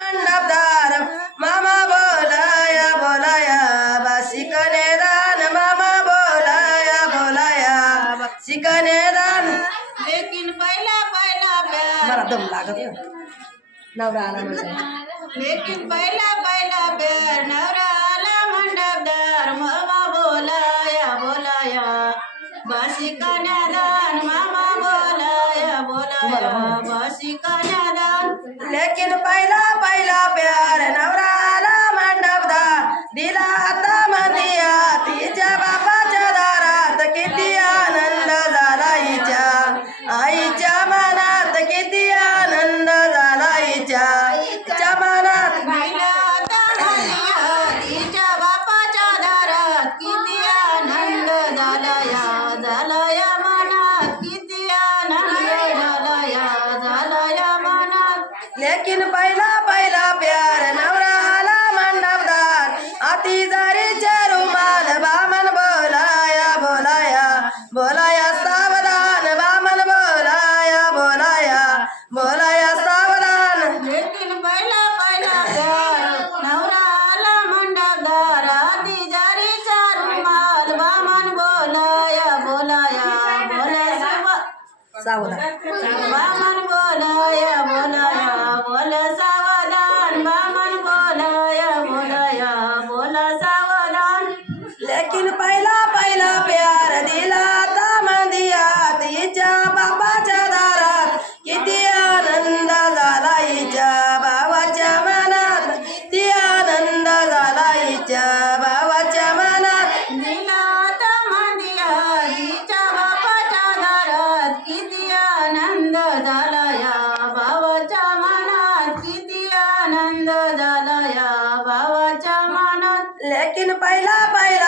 मंडपदार मामा बोलाया बोलाया शिकने दान मामा बोलाया बोलाया शिकने दान। लेकिन पहिला पहिला प्यार मला दम लागत नवरा आला म्हणजे लेकिन पहिला पहिला प्यार नवरा आला मंडपदार मामा बोलाया बोलाया बासी कन्यादान मामा बोलाया बोलाया बासी कन्यादान। लेकिन पहिला पहिला प्यार नवरा आला मंडपदार दिला आता मंदिया तिच्या बापाच्या दारात किती आनंद झाला हिच्या आईच्या मनात किती आनंद झाला हिच्या मनात। दिला आता मंदिया तिच्या बापाच्या दारात किती आनंद झाला या मनात किती आनंद झाला या मनात। लेकिन पहिला पहिला प्यार नवरा आला मंडपदार आती जारीचे रुमाल बामन बोलाया बोलाया बोलाया सावधान बामन बोलाया बोलाया बोलाया सावधान। लेकिन पहिला पहिला प्यार नवरा आला मंडपदार आती जारीचा रुमाल बामन बोलाया बोलाया सावधान बामन बोलाया बोलाया बोल सावधान बामन बोलाया बोलाया बोल सावधान। लेकिन पहिला पहिला प्यार दिला आता मंदिया तिच्या बापाच्या दारात किती आनंद झाला हिच्या भावाच्या मनात किती आनंद झाला हिच्या भावाच्या मनात। दिला आता मंदिया तिच्या बापाच्या दारात किती आनंद झाला या भावाच्या मनात किती आनंद झाला या भावाच्या मनात। लेकिन पहिला पहिला